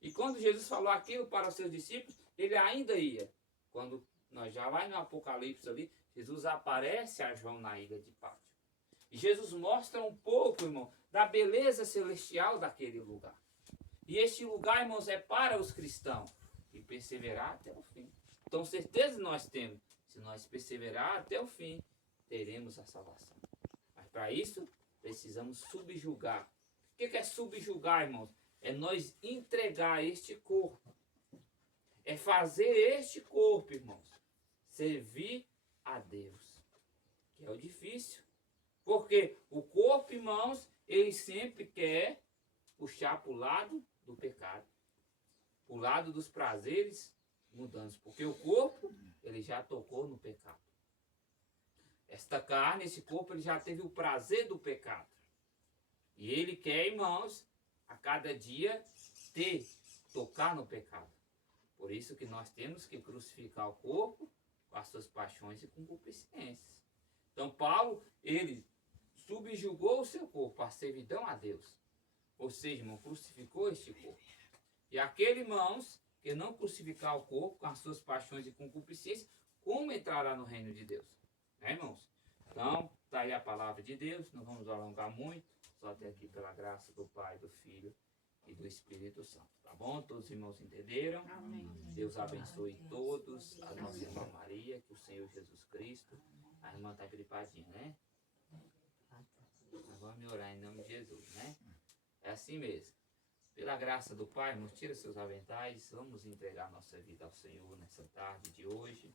E quando Jesus falou aquilo para os seus discípulos, ele ainda ia. Quando nós já vai no Apocalipse ali, Jesus aparece a João na ilha de Pátio. E Jesus mostra um pouco, irmão, da beleza celestial daquele lugar. E este lugar, irmãos, é para os cristãos que perseverar até o fim. Então, certeza nós temos. Se nós perseverar até o fim, teremos a salvação. Mas para isso, precisamos subjugar. O que é subjugar, irmãos? É nós entregar este corpo. É fazer este corpo, irmãos, servir a Deus. Que é o difícil. Porque o corpo, irmãos, ele sempre quer puxar para o lado do pecado. Para o lado dos prazeres mudantes. Porque o corpo, ele já tocou no pecado. Esta carne, esse corpo, ele já teve o prazer do pecado. E ele quer, irmãos, a cada dia tocar no pecado. Por isso que nós temos que crucificar o corpo com as suas paixões e concupiscências. Então Paulo, ele subjugou o seu corpo à servidão a Deus. Ou seja, irmão, crucificou este corpo. E aquele, irmãos, que não crucificar o corpo com as suas paixões e concupiscências, como entrará no reino de Deus? Né, irmãos? Então, está aí a palavra de Deus, não vamos alongar muito, só até aqui pela graça do Pai, do Filho e do Espírito Santo. Tá bom? Todos os irmãos entenderam? Amém. Deus abençoe todos, a nossa irmã Maria, que o Senhor Jesus Cristo, a irmã está gripadinha, né? Mas vamos orar em nome de Jesus, né? É assim mesmo. Pela graça do Pai, irmãos, tira seus aventais, vamos entregar nossa vida ao Senhor nessa tarde de hoje.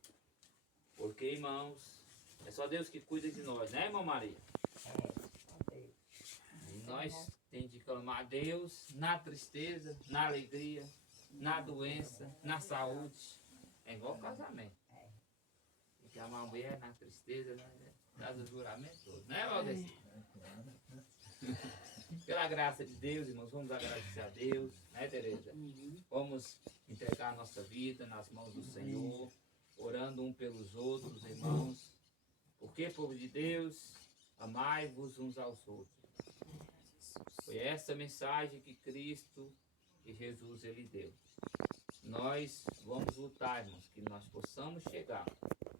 Porque, irmãos, é só Deus que cuida de nós, né, irmã Maria? E nós temos de clamar a Deus na tristeza, na alegria, na doença, na saúde. É igual casamento. Tem que amar a mulher na tristeza, né? Faz o juramento todo, né, Valdeci? Pela graça de Deus, irmãos, vamos agradecer a Deus, né, Tereza? Vamos entregar a nossa vida nas mãos do Senhor, orando um pelos outros, irmãos. Porque, povo de Deus, amai-vos uns aos outros. Foi essa mensagem que Cristo e Jesus ele deu. Nós vamos lutar, irmãos, que nós possamos chegar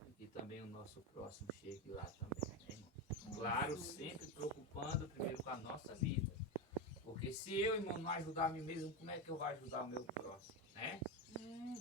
e que também o nosso próximo chegue lá também, né, irmão? Claro, sempre preocupando primeiro com a nossa vida. Porque se eu, irmão, não ajudar a mim mesmo, como é que eu vou ajudar o meu próximo, né?